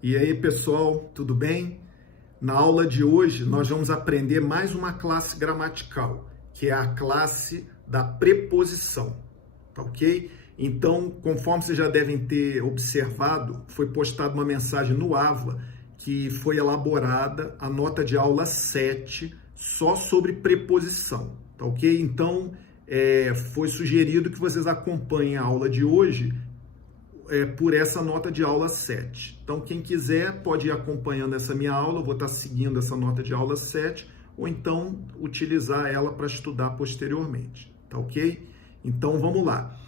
E aí, pessoal, tudo bem? Na aula de hoje, nós vamos aprender mais uma classe gramatical, que é a classe da preposição, tá ok? Então, conforme vocês já devem ter observado, foi postada uma mensagem no AVA que foi elaborada a nota de aula 7 só sobre preposição, tá ok? Então, foi sugerido que vocês acompanhem a aula de hoje por essa nota de aula 7. Então, quem quiser pode ir acompanhando essa minha aula, eu vou estar seguindo essa nota de aula 7, ou então utilizar ela para estudar posteriormente, tá ok? Então, vamos lá.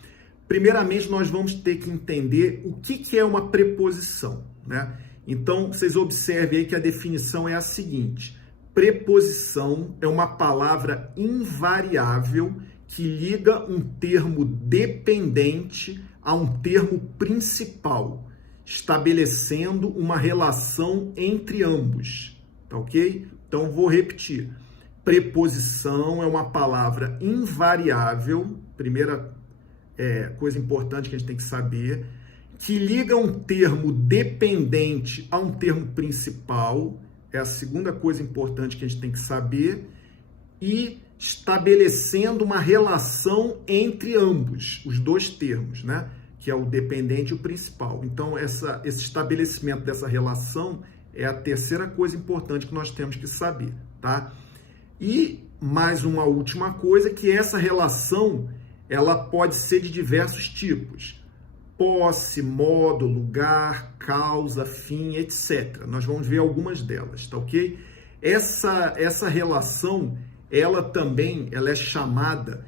Primeiramente, nós vamos ter que entender o que é uma preposição, né? Então, vocês observem aí que a definição é a seguinte: preposição é uma palavra invariável que liga um termo dependente a um termo principal, estabelecendo uma relação entre ambos, tá ok? Então, vou repetir. Preposição é uma palavra invariável, primeira coisa importante que a gente tem que saber, que liga um termo dependente a um termo principal, é a segunda coisa importante que a gente tem que saber, e estabelecendo uma relação entre ambos, os dois termos, né? Que é o dependente e o principal. Então, esse estabelecimento dessa relação é a terceira coisa importante que nós temos que saber, tá? E mais uma última coisa, que essa relação, ela pode ser de diversos tipos: posse, modo, lugar, causa, fim, etc. Nós vamos ver algumas delas, tá ok? Essa relação, ela é chamada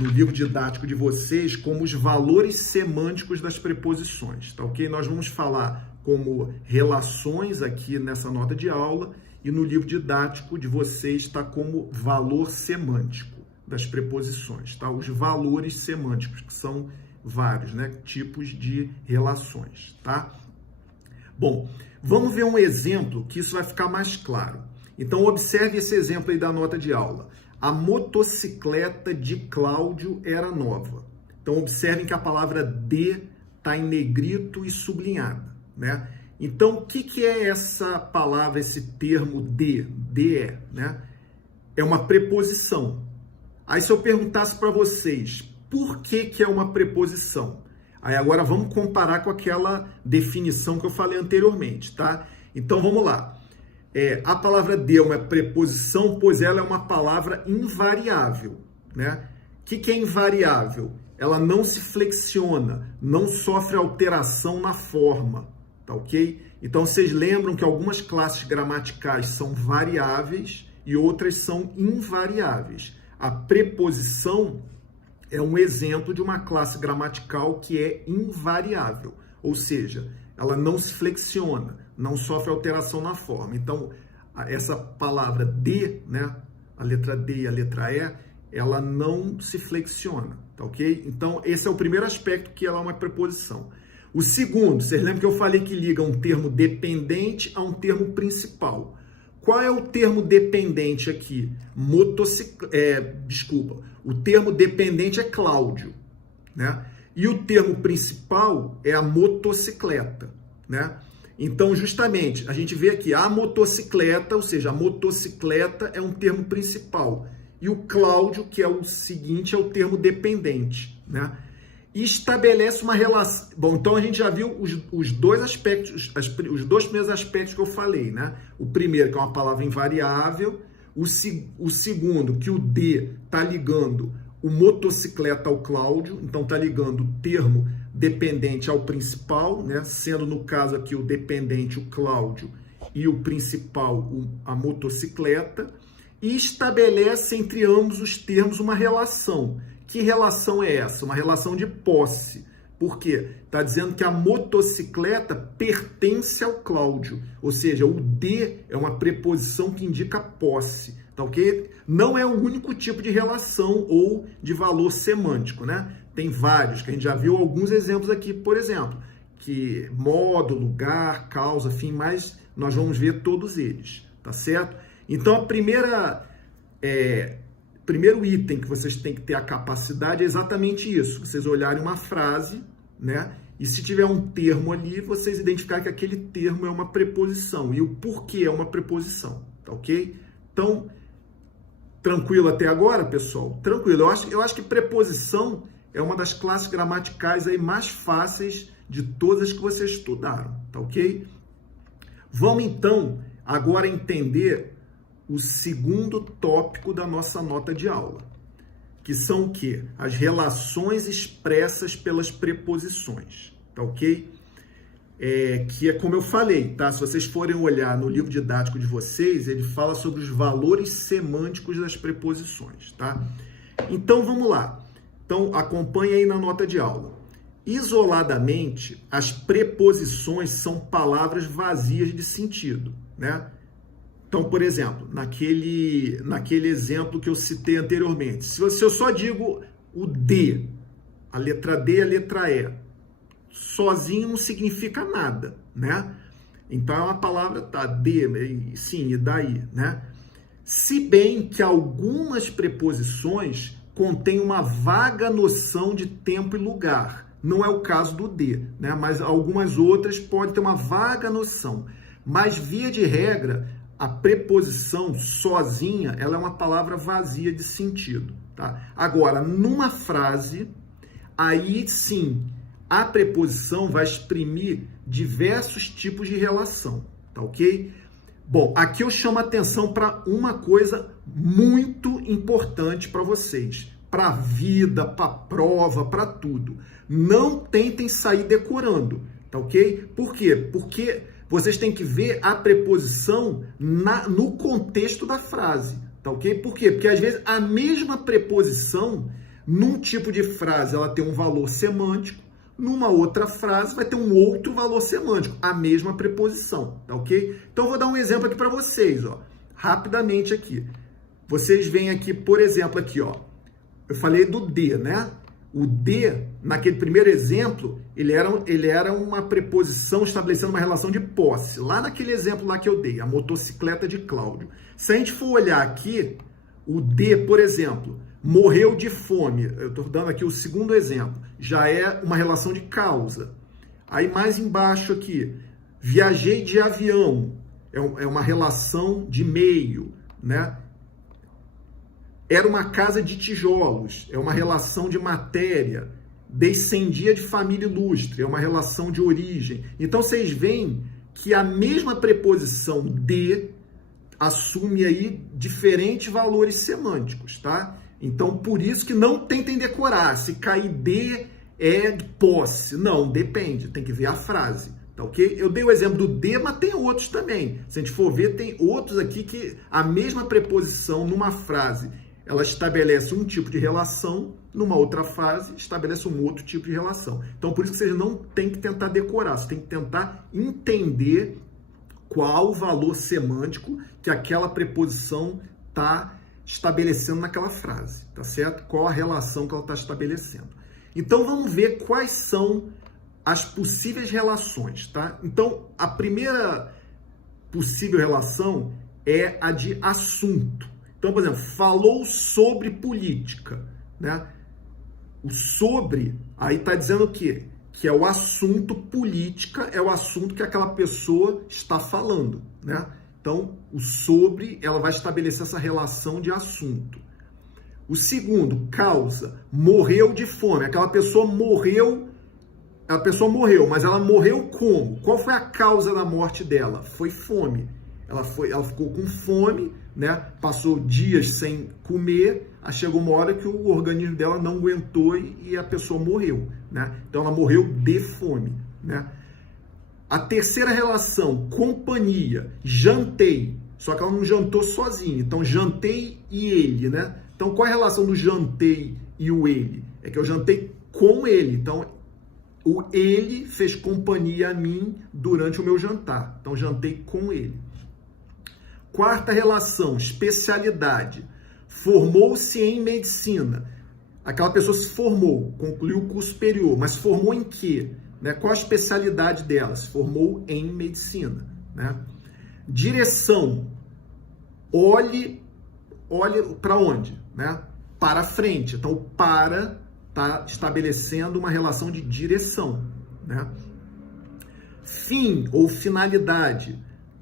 no livro didático de vocês como os valores semânticos das preposições, tá ok? Nós vamos falar como relações aqui nessa nota de aula, e no livro didático de vocês está como valor semântico das preposições, tá? Os valores semânticos, que são vários, né, tipos de relações, tá? Bom, vamos ver um exemplo que isso vai ficar mais claro. Então, observe esse exemplo aí da nota de aula. A motocicleta de Cláudio era nova. Então, observem que a palavra de está em negrito e sublinhada, né? Então, o que é essa palavra, esse termo de? De, né? É uma preposição. Aí, se eu perguntasse para vocês, por que é uma preposição? Aí, agora, vamos comparar com aquela definição que eu falei anteriormente, tá? Então, vamos lá. A palavra de é uma preposição, pois ela é uma palavra invariável, né? O que é invariável? Ela não se flexiona, não sofre alteração na forma, tá ok? Então, vocês lembram que algumas classes gramaticais são variáveis e outras são invariáveis. A preposição é um exemplo de uma classe gramatical que é invariável, ou seja, ela não se flexiona, não sofre alteração na forma. Então, essa palavra de, né, a letra D e a letra E, ela não se flexiona, tá ok? Então, esse é o primeiro aspecto, que ela é uma preposição. O segundo, vocês lembram que eu falei que liga um termo dependente a um termo principal. Qual é o termo dependente aqui? O termo dependente é Cláudio, né? E o termo principal é a motocicleta, né? Então, justamente, a gente vê aqui a motocicleta, ou seja, a motocicleta é um termo principal. E o Cláudio, que é o seguinte, é o termo dependente, né? E estabelece uma relação. Bom, então a gente já viu os dois aspectos, os dois primeiros aspectos que eu falei, né? O primeiro, que é uma palavra invariável. O segundo, que o de está ligando o motocicleta ao Cláudio, então está ligando o termo dependente ao principal, né? Sendo no caso aqui o dependente o Cláudio e o principal a motocicleta, e estabelece entre ambos os termos uma relação. Que relação é essa? Uma relação de posse. Por quê? Está dizendo que a motocicleta pertence ao Cláudio, ou seja, o de é uma preposição que indica posse, tá ok? Não é o único tipo de relação ou de valor semântico, né? Tem vários, que a gente já viu alguns exemplos aqui, por exemplo, que modo, lugar, causa, fim, mas nós vamos ver todos eles, tá certo? Então, a primeiro item que vocês têm que ter a capacidade é exatamente isso. Vocês olharem uma frase, né, E se tiver um termo ali, vocês identificarem que aquele termo é uma preposição e o porquê é uma preposição, tá ok? Então, tranquilo até agora, pessoal? Tranquilo. Eu acho que preposição é uma das classes gramaticais aí mais fáceis de todas que vocês estudaram, tá ok? Vamos então agora entender o segundo tópico da nossa nota de aula, que são o quê? As relações expressas pelas preposições, tá ok? Que é como eu falei, tá? Se vocês forem olhar no livro didático de vocês, ele fala sobre os valores semânticos das preposições, tá? Então, vamos lá. Então, acompanhe aí na nota de aula. Isoladamente, as preposições são palavras vazias de sentido, né? Então, por exemplo, naquele exemplo que eu citei anteriormente, se eu só digo o D, a letra D e a letra E, sozinho não significa nada, né? Então, é uma palavra, tá, D, sim, e daí, né? Se bem que algumas preposições contêm uma vaga noção de tempo e lugar. Não é o caso do D, né? Mas algumas outras podem ter uma vaga noção. Mas, via de regra, a preposição sozinha, ela é uma palavra vazia de sentido, tá? Agora, numa frase, aí sim, a preposição vai exprimir diversos tipos de relação, tá ok? Bom, aqui eu chamo a atenção para uma coisa muito importante para vocês, para a vida, para a prova, para tudo. Não tentem sair decorando, tá ok? Por quê? Porque vocês têm que ver a preposição no contexto da frase, tá ok? Por quê? Porque às vezes a mesma preposição, num tipo de frase, ela tem um valor semântico, numa outra frase vai ter um outro valor semântico, a mesma preposição, tá ok? Então eu vou dar um exemplo aqui para vocês, ó, rapidamente aqui. Vocês veem aqui, por exemplo, aqui, ó, eu falei do D, né? O D, naquele primeiro exemplo, ele era uma preposição estabelecendo uma relação de posse. Lá naquele exemplo lá que eu dei, a motocicleta de Cláudio. Se a gente for olhar aqui, o D, por exemplo, morreu de fome. Eu estou dando aqui o segundo exemplo. Já é uma relação de causa. Aí mais embaixo aqui, viajei de avião. É uma relação de meio, né? Era uma casa de tijolos, é uma relação de matéria. Descendia de família ilustre, é uma relação de origem. Então, vocês veem que a mesma preposição de assume aí diferentes valores semânticos, tá? Então, por isso que não tentem decorar. Se cair de é de posse. Não, depende, tem que ver a frase, tá ok? Eu dei o exemplo do de, mas tem outros também. Se a gente for ver, tem outros aqui que a mesma preposição numa frase ela estabelece um tipo de relação, numa outra frase estabelece um outro tipo de relação. Então, por isso que vocês não têm que tentar decorar, você tem que tentar entender qual o valor semântico que aquela preposição está estabelecendo naquela frase, tá certo? Qual a relação que ela está estabelecendo. Então, vamos ver quais são as possíveis relações, tá? Então, a primeira possível relação é a de assunto. Então, por exemplo, falou sobre política, né? O sobre, aí está dizendo o quê? Que é o assunto política, é o assunto que aquela pessoa está falando, né? Então, o sobre, ela vai estabelecer essa relação de assunto. O segundo, causa, morreu de fome. Aquela pessoa morreu, mas ela morreu como? Qual foi a causa da morte dela? Foi fome. Ela ficou com fome, né? Passou dias sem comer, aí chegou uma hora que o organismo dela não aguentou e a pessoa morreu, né? Então ela morreu de fome, né? A terceira relação, companhia, jantei, só que ela não jantou sozinha, então jantei e ele, né? Então qual é a relação do jantei e o ele? É que eu jantei com ele, então o ele fez companhia a mim durante o meu jantar, então jantei com ele. Quarta relação, especialidade. Formou-se em medicina. Aquela pessoa se formou, concluiu o curso superior, mas formou em quê? Né? Qual a especialidade dela? Se formou em medicina. Né? Direção. Olhe para onde? Né? Para frente. Então, para está estabelecendo uma relação de direção. né? Fim ou finalidade,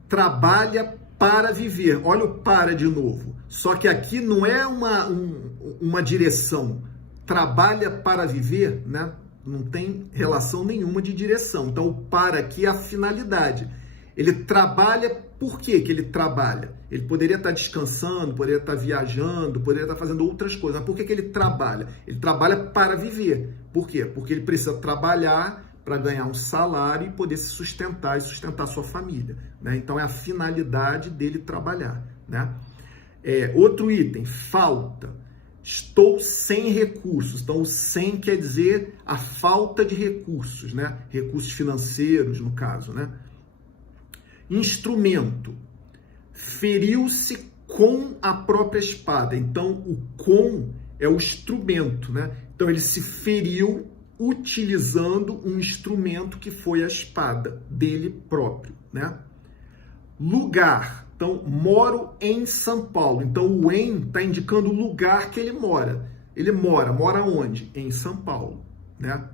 trabalha para viver. Olha o para de novo. Só que aqui não é uma direção. Trabalha para viver, né? Não tem relação nenhuma de direção. Então, o para aqui é a finalidade. Ele trabalha, por quê que ele trabalha? Ele poderia estar descansando, poderia estar viajando, poderia estar fazendo outras coisas. Mas por que que ele trabalha? Ele trabalha para viver. Por quê? Porque ele precisa trabalhar para ganhar um salário e poder se sustentar e sustentar sua família, né? Então, é a finalidade dele trabalhar, né? Outro item, falta. Estou sem recursos. Então, o sem quer dizer a falta de recursos, né? Recursos financeiros, no caso, né? Instrumento. Feriu-se com a própria espada. Então, o com é o instrumento, né? Então, ele se feriu utilizando um instrumento que foi a espada dele próprio, né? Lugar. Então, moro em São Paulo. Então, o em está indicando o lugar que ele mora. Ele mora onde? Em São Paulo, né?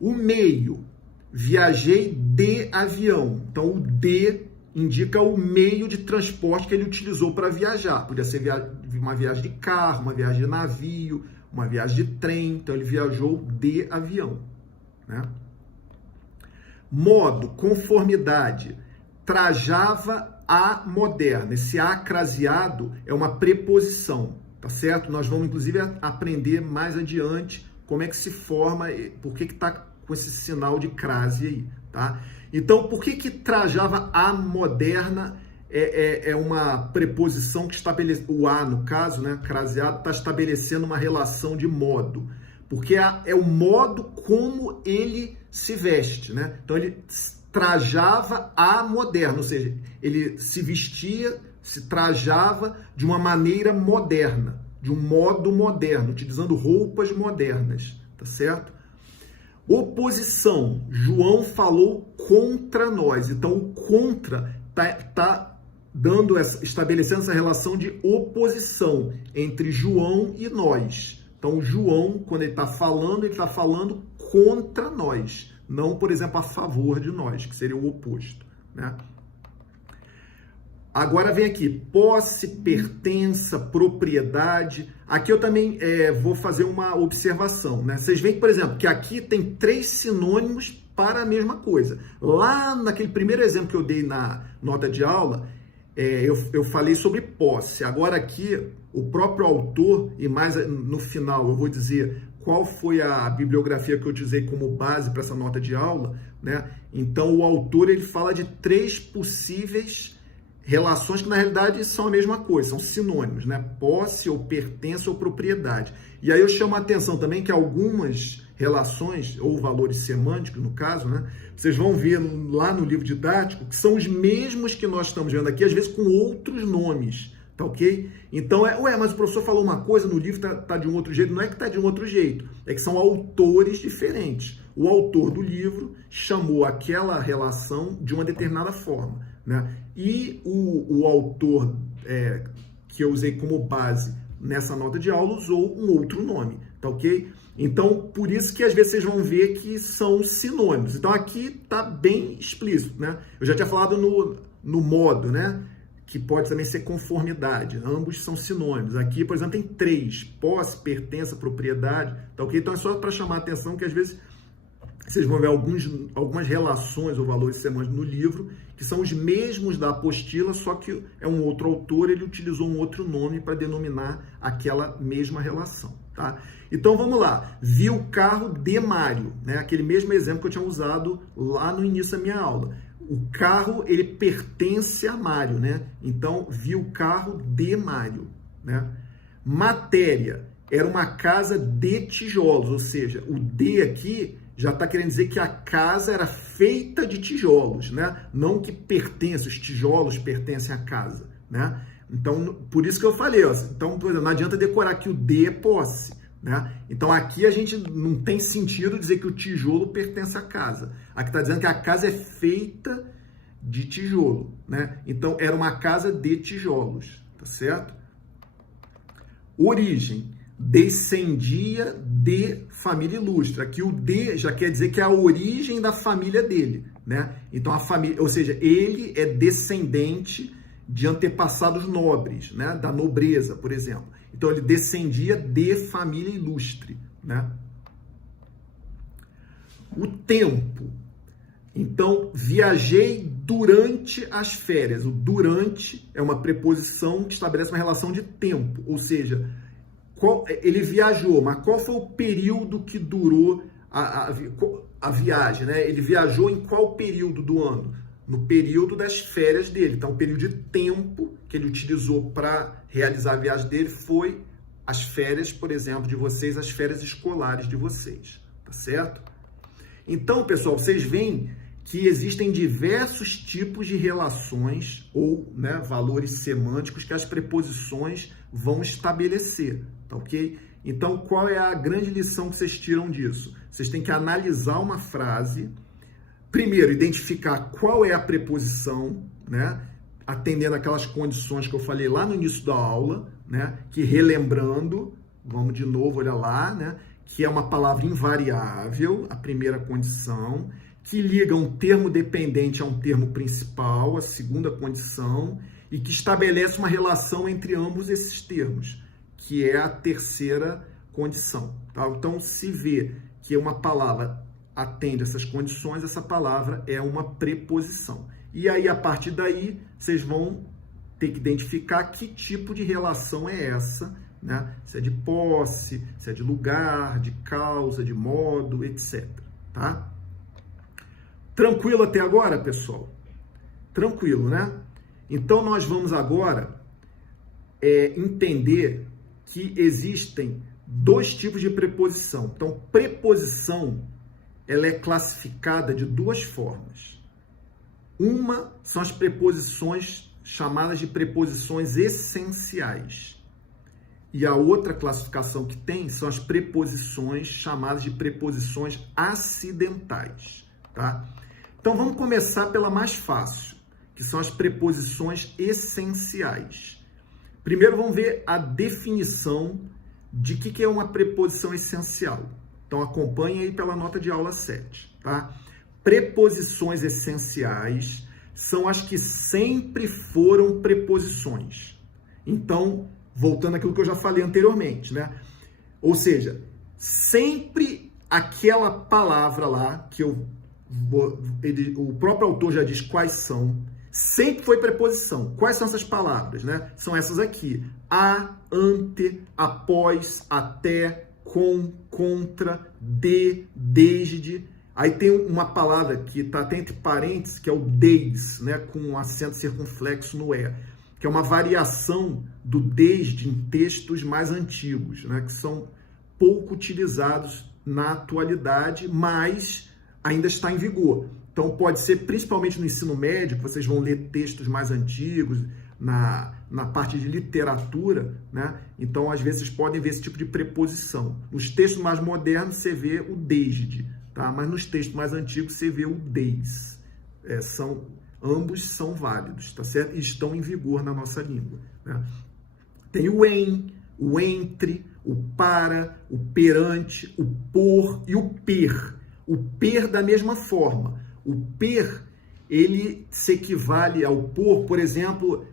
O meio. Viajei de avião. Então, o de indica o meio de transporte que ele utilizou para viajar. Podia ser uma viagem de carro, uma viagem de navio, uma viagem de trem. Então, ele viajou de avião, né? Modo, conformidade. Trajava a moderna. Esse acraseado é uma preposição, tá certo? Nós vamos, inclusive, aprender mais adiante como é que se forma, por que está com esse sinal de crase aí, tá? Então, por que trajava a moderna é uma preposição que estabelece, o a, no caso, né, craseado, está estabelecendo uma relação de modo, porque é o modo como ele se veste, né? Então, ele trajava a moderna, ou seja, ele se vestia, se trajava de uma maneira moderna, de um modo moderno, utilizando roupas modernas, tá certo? Oposição, João falou contra nós, então o contra tá estabelecendo essa relação de oposição entre João e nós. Então, João, quando ele está falando contra nós, não, por exemplo, a favor de nós, que seria o oposto, né? Agora vem aqui, posse, pertença, propriedade. Aqui eu também vou fazer uma observação, né? Vocês veem, por exemplo, que aqui tem 3 sinônimos para a mesma coisa. Lá naquele primeiro exemplo que eu dei na nota de aula, eu falei sobre posse. Agora aqui, o próprio autor, e mais no final eu vou dizer qual foi a bibliografia que eu utilizei como base para essa nota de aula, né? Então, o autor ele fala de 3 possíveis relações que, na realidade, são a mesma coisa, são sinônimos, né? Posse, ou pertença, ou propriedade. E aí eu chamo a atenção também que algumas relações, ou valores semânticos, no caso, né? Vocês vão ver lá no livro didático que são os mesmos que nós estamos vendo aqui, às vezes com outros nomes, tá ok? Então, mas o professor falou uma coisa, no livro tá de um outro jeito. Não é que tá de um outro jeito, é que são autores diferentes. O autor do livro chamou aquela relação de uma determinada forma, né? E o autor que eu usei como base nessa nota de aula usou um outro nome, tá ok? Então, por isso que às vezes vocês vão ver que são sinônimos. Então, aqui tá bem explícito, né? Eu já tinha falado no modo, né? Que pode também ser conformidade. Ambos são sinônimos. Aqui, por exemplo, tem 3. Posse, pertença, propriedade. Tá ok? Então, é só para chamar a atenção que às vezes vocês vão ver algumas relações ou valores semânticos no livro que são os mesmos da apostila, só que é um outro autor, ele utilizou um outro nome para denominar aquela mesma relação, tá? Então, vamos lá. Vi o carro de Mário, né? Aquele mesmo exemplo que eu tinha usado lá no início da minha aula. O carro, ele pertence a Mário, né? Então, vi o carro de Mário, né? Matéria, era uma casa de tijolos, ou seja, o de aqui já está querendo dizer que a casa era feita de tijolos, né? Não que pertence, os tijolos pertencem à casa, né? Então, por isso que eu falei, ó, então, por exemplo, não adianta decorar que o de é posse, né? Então, aqui a gente não tem sentido dizer que o tijolo pertence à casa. Aqui está dizendo que a casa é feita de tijolo, né? Então, era uma casa de tijolos, tá certo? Origem. descendia de família ilustre. Aqui o de já quer dizer que é a origem da família dele, né? Então a família, ou seja, ele é descendente de antepassados nobres, né? Da nobreza, por exemplo. Então ele descendia de família ilustre, né? O tempo. Então, viajei durante as férias. O durante é uma preposição que estabelece uma relação de tempo, ou seja, ele viajou, mas qual foi o período que durou a viagem, né? Ele viajou em qual período do ano? No período das férias dele. Então, o período de tempo que ele utilizou para realizar a viagem dele foi as férias, por exemplo, de vocês, as férias escolares de vocês, tá certo? Então, pessoal, vocês veem que existem diversos tipos de relações ou, né, valores semânticos que as preposições vão estabelecer, tá ok? Então, qual é a grande lição que vocês tiram disso? Vocês têm que analisar uma frase, primeiro, identificar qual é a preposição, né, atendendo aquelas condições que eu falei lá no início da aula, né, que relembrando, vamos de novo, olha lá, né, que é uma palavra invariável, a primeira condição, que liga um termo dependente a um termo principal, a segunda condição, e que estabelece uma relação entre ambos esses termos, que é a terceira condição. Tá? Então, se vê que uma palavra atende essas condições, essa palavra é uma preposição. E aí, a partir daí, vocês vão ter que identificar que tipo de relação é essa, né? Se é de posse, se é de lugar, de causa, de modo, etc. Tá? Tranquilo até agora, pessoal? Tranquilo, né? Então, nós vamos agora entender que existem dois tipos de preposição. Então, preposição, ela é classificada de duas formas. Uma são as preposições chamadas de preposições essenciais. E a outra classificação que tem são as preposições chamadas de preposições acidentais, tá? Então, vamos começar pela mais fácil, que são as preposições essenciais. Primeiro, vamos ver a definição de que é uma preposição essencial. Então, acompanhe aí pela nota de aula 7, tá? Preposições essenciais são as que sempre foram preposições. Então, voltando àquilo que eu já falei anteriormente, né? Ou seja, sempre aquela palavra lá, que o próprio autor já diz quais são, sempre foi preposição. Quais são essas palavras, né? São essas aqui: a, ante, após, até, com, contra, de, desde. Aí tem uma palavra que está até entre parênteses, que é o desde, né? Com um acento circunflexo no E, que é uma variação do desde em textos mais antigos, né? Que são pouco utilizados na atualidade, mas ainda está em vigor. Então, pode ser, principalmente no ensino médio, que vocês vão ler textos mais antigos, na parte de literatura, né? Então, às vezes, vocês podem ver esse tipo de preposição. Nos textos mais modernos, você vê o desde, tá? Mas nos textos mais antigos, você vê o des. Ambos são válidos, tá certo? E estão em vigor na nossa língua, né? Tem o em, o entre, o para, o perante, o por e o per. O per da mesma forma. O per, ele se equivale ao por exemplo,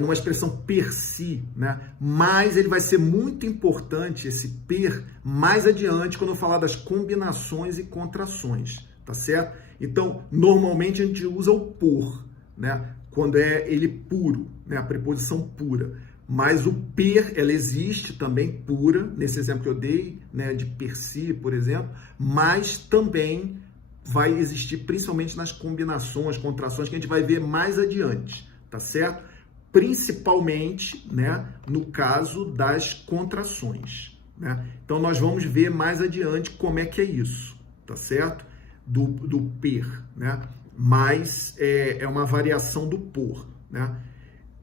numa expressão per si, né? Mas ele vai ser muito importante, esse per, mais adiante, quando eu falar das combinações e contrações, tá certo? Então, normalmente a gente usa o por, né? Quando é ele puro, né? A preposição pura. Mas o per, ela existe também pura, nesse exemplo que eu dei, né? De per si, por exemplo, mas também vai existir principalmente nas combinações, contrações, que a gente vai ver mais adiante, tá certo? Principalmente, né, no caso das contrações, né? Então, nós vamos ver mais adiante como é que é isso, tá certo? Do per, né? Mas é uma variação do por, né?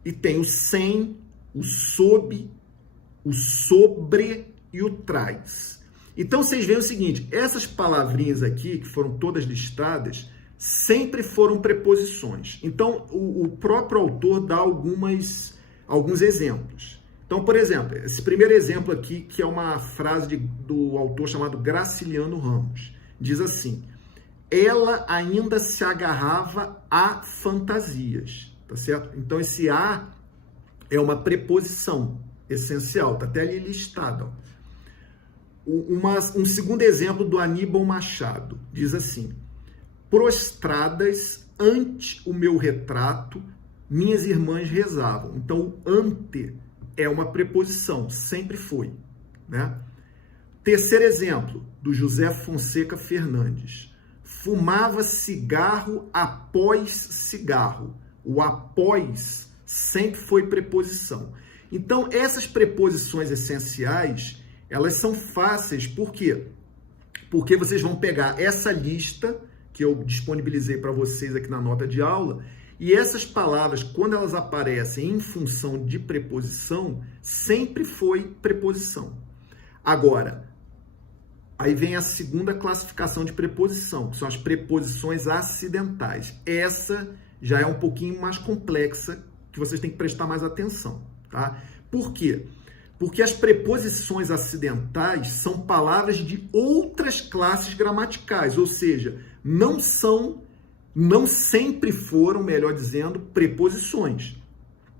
E tem o sem, o sob, o sobre e o traz. Então, vocês veem o seguinte, essas palavrinhas aqui, que foram todas listadas, sempre foram preposições. Então, o próprio autor dá alguns exemplos. Então, por exemplo, esse primeiro exemplo aqui, que é uma frase do autor chamado Graciliano Ramos, diz assim: ela ainda se agarrava a fantasias, tá certo? Então, esse a é uma preposição essencial, tá até ali listado. Um segundo exemplo do Aníbal Machado, diz assim: prostradas ante o meu retrato, minhas irmãs rezavam. Então, o ante é uma preposição, sempre foi, né? Terceiro exemplo, do José Fonseca Fernandes. Fumava cigarro após cigarro. O após sempre foi preposição. Então, essas preposições essenciais, elas são fáceis, por quê? Porque vocês vão pegar essa lista que eu disponibilizei para vocês aqui na nota de aula, e essas palavras, quando elas aparecem em função de preposição, sempre foi preposição. Agora, aí vem a segunda classificação de preposição, que são as preposições acidentais. Essa já é um pouquinho mais complexa, que vocês têm que prestar mais atenção, tá? Por quê? Porque as preposições acidentais são palavras de outras classes gramaticais, ou seja, não sempre foram, melhor dizendo, preposições.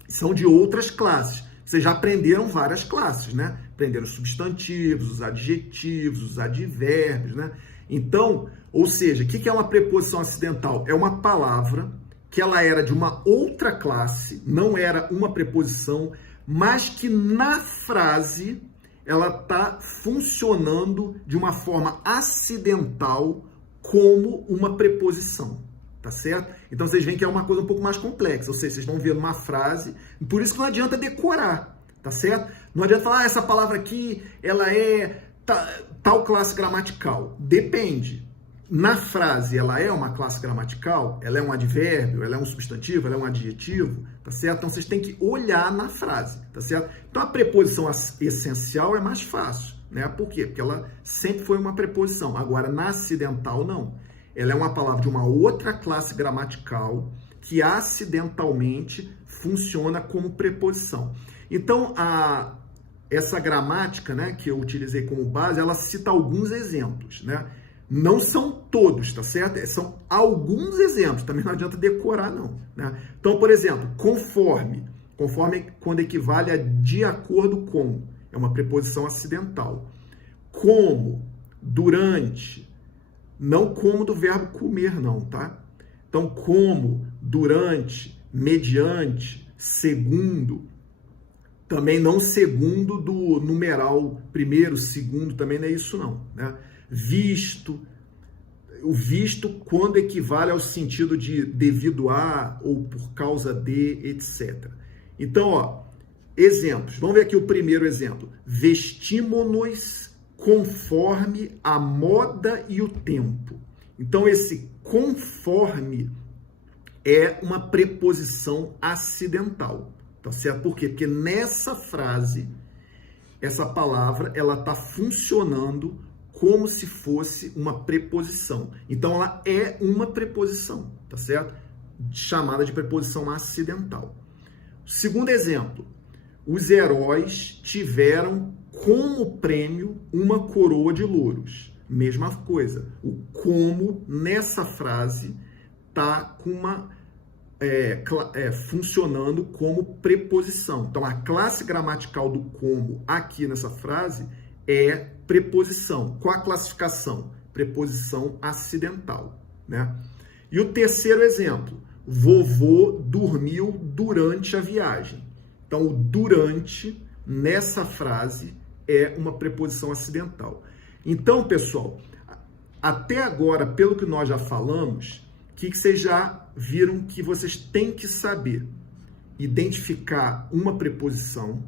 São de outras classes. Vocês já aprenderam várias classes, né? Aprenderam os substantivos, os adjetivos, os advérbios, né? Então, ou seja, o que é uma preposição acidental? É uma palavra que ela era de uma outra classe, não era uma preposição, mas que na frase ela está funcionando de uma forma acidental como uma preposição, tá certo? Então vocês veem que é uma coisa um pouco mais complexa, ou seja, vocês estão vendo uma frase, por isso que não adianta decorar, tá certo? Não adianta falar, essa palavra aqui, ela é tal classe gramatical. Depende. Na frase, ela é uma classe gramatical? Ela é um advérbio? Ela é um substantivo? Ela é um adjetivo? Tá certo? Então, vocês têm que olhar na frase, tá certo? Então, a preposição essencial é mais fácil, né? Por quê? Porque ela sempre foi uma preposição. Agora, na acidental, não. Ela é uma palavra de uma outra classe gramatical que acidentalmente funciona como preposição. Então, essa gramática, né, que eu utilizei como base, ela cita alguns exemplos, né? Não são todos, tá certo? São alguns exemplos, também não adianta decorar, não, né? Então, por exemplo, conforme quando equivale a de acordo com, é uma preposição acidental. Como, durante, não como do verbo comer, não, tá? Então, como, durante, mediante, segundo, também não segundo do numeral primeiro, segundo, também não é isso, não, né? Visto, o visto quando equivale ao sentido de devido a ou por causa de, etc. Então, ó, exemplos. Vamos ver aqui o primeiro exemplo. Vestimos-nos conforme a moda e o tempo. Então, esse conforme é uma preposição acidental, tá certo? Por quê? Porque nessa frase, essa palavra, ela está funcionando como se fosse uma preposição. Então, ela é uma preposição, tá certo? Chamada de preposição acidental. Segundo exemplo, os heróis tiveram como prêmio uma coroa de louros. Mesma coisa, o como nessa frase está com funcionando como preposição. Então, a classe gramatical do como aqui nessa frase é preposição. Qual a classificação? Preposição acidental, né? E o terceiro exemplo, vovô dormiu durante a viagem. Então, o durante, nessa frase, é uma preposição acidental. Então, pessoal, até agora, pelo que nós já falamos, o que vocês já viram que vocês têm que saber? Identificar uma preposição,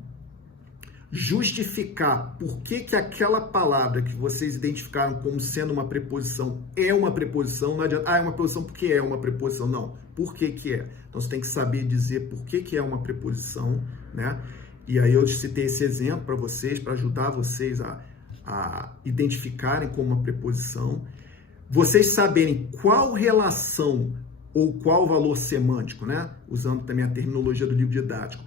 justificar por que aquela palavra que vocês identificaram como sendo uma preposição é uma preposição. Não adianta, é uma preposição porque é uma preposição. Não, por que é? Então, você tem que saber dizer por que é uma preposição, né? E aí eu citei esse exemplo para vocês, para ajudar vocês a identificarem como uma preposição. Vocês saberem qual relação ou qual valor semântico, né? Usando também a terminologia do livro didático,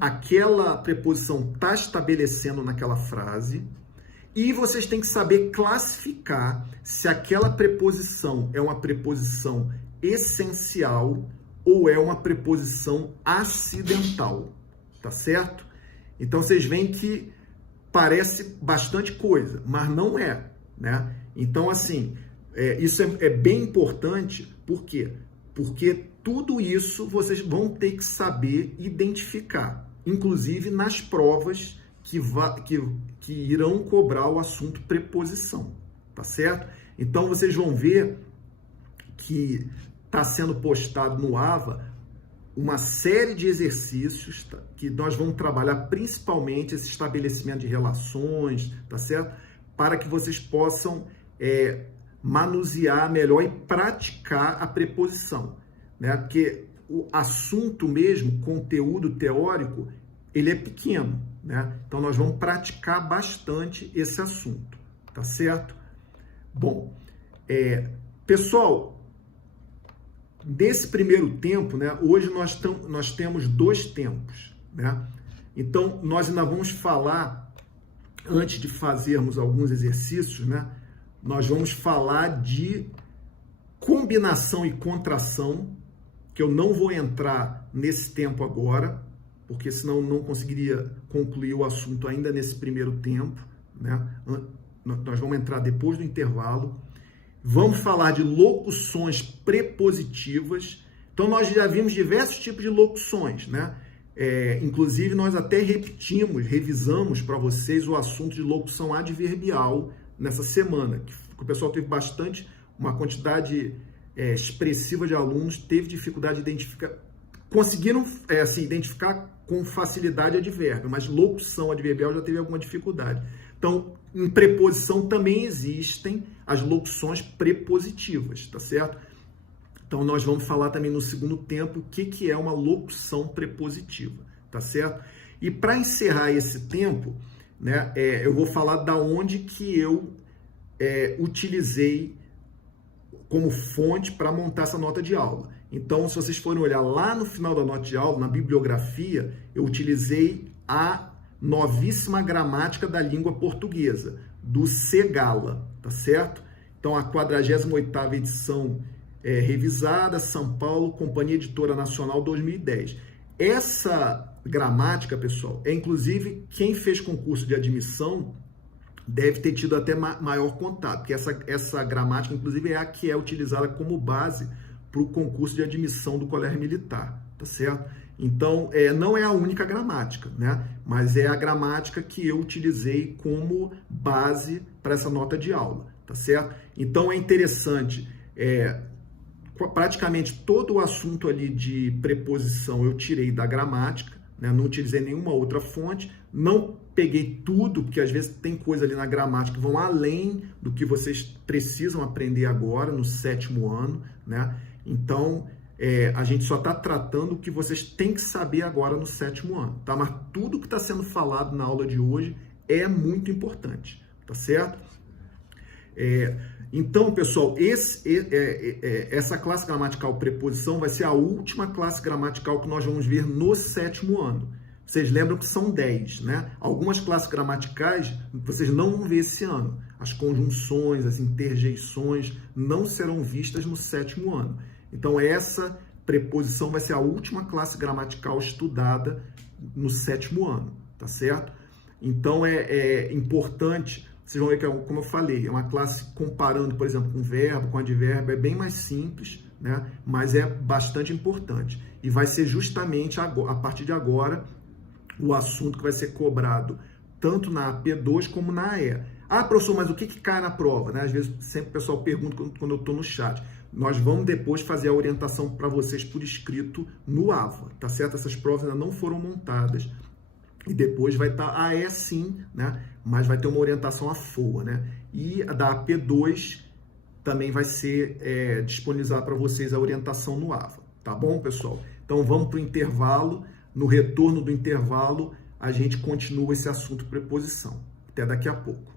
aquela preposição está estabelecendo naquela frase, e vocês têm que saber classificar se aquela preposição é uma preposição essencial ou é uma preposição acidental, tá certo? Então vocês veem que parece bastante coisa, mas não é, né? Então assim, isso é bem importante, por quê? Porque tudo isso vocês vão ter que saber identificar, inclusive nas provas que irão cobrar o assunto preposição, tá certo? Então vocês vão ver que está sendo postado no AVA uma série de exercícios, tá? Que nós vamos trabalhar principalmente esse estabelecimento de relações, tá certo? Para que vocês possam manusear melhor e praticar a preposição, né? Porque o assunto mesmo, conteúdo teórico, ele é pequeno, né? Então nós vamos praticar bastante esse assunto, tá certo? Bom, pessoal, nesse primeiro tempo, né? Hoje nós temos 2 tempos, né? Então nós ainda vamos falar, antes de fazermos alguns exercícios, né? Nós vamos falar de combinação e contração, que eu não vou entrar nesse tempo agora, porque senão não conseguiria concluir o assunto ainda nesse primeiro tempo, né? Nós vamos entrar depois do intervalo. Vamos falar de locuções prepositivas. Então, nós já vimos diversos tipos de locuções, né? Inclusive, nós até revisamos para vocês o assunto de locução adverbial nessa semana, que o pessoal teve uma quantidade expressiva de alunos, teve dificuldade de identificar, conseguiram identificar com facilidade advérbio, mas locução adverbial já teve alguma dificuldade. Então, em preposição também existem as locuções prepositivas, tá certo? Então, nós vamos falar também no segundo tempo o que é uma locução prepositiva, tá certo? E para encerrar esse tempo, né, eu vou falar da onde que eu utilizei como fonte para montar essa nota de aula. Então, se vocês forem olhar lá no final da nota de aula, na bibliografia, eu utilizei a Novíssima Gramática da Língua Portuguesa, do Segala, tá certo? Então, a 48ª edição revisada, São Paulo, Companhia Editora Nacional, 2010. Essa gramática, pessoal, inclusive quem fez concurso de admissão deve ter tido até maior contato, porque essa gramática, inclusive, é a que é utilizada como base para o concurso de admissão do Colégio Militar, tá certo? Então, não é a única gramática, né? Mas é a gramática que eu utilizei como base para essa nota de aula, tá certo? Então, é interessante, praticamente todo o assunto ali de preposição eu tirei da gramática, né? Não utilizei nenhuma outra fonte, não peguei tudo, porque às vezes tem coisa ali na gramática que vão além do que vocês precisam aprender agora, no 7º ano, né? Então, a gente só está tratando o que vocês têm que saber agora no 7º ano, tá? Mas tudo que está sendo falado na aula de hoje é muito importante, tá certo? Então, pessoal, essa classe gramatical preposição vai ser a última classe gramatical que nós vamos ver no 7º ano. Vocês lembram que são 10, né? Algumas classes gramaticais vocês não vão ver esse ano. As conjunções, as interjeições não serão vistas no 7º ano. Então, essa preposição vai ser a última classe gramatical estudada no 7º ano, tá certo? Então, é importante, vocês vão ver que, como eu falei, é uma classe comparando, por exemplo, com verbo, com advérbio, é bem mais simples, né? Mas é bastante importante. E vai ser justamente, a partir de agora, o assunto que vai ser cobrado tanto na AP2 como na AE. Ah, professor, mas o que cai na prova? Né? Às vezes, sempre o pessoal pergunta quando eu estou no chat. Nós vamos depois fazer a orientação para vocês por escrito no AVA, tá certo? Essas provas ainda não foram montadas. E depois vai estar a AE sim, né? Mas vai ter uma orientação à FOA, né? E a da AP2 também vai ser disponibilizada para vocês a orientação no AVA, tá bom, pessoal? Então vamos para o intervalo. No retorno do intervalo, a gente continua esse assunto preposição. Até daqui a pouco.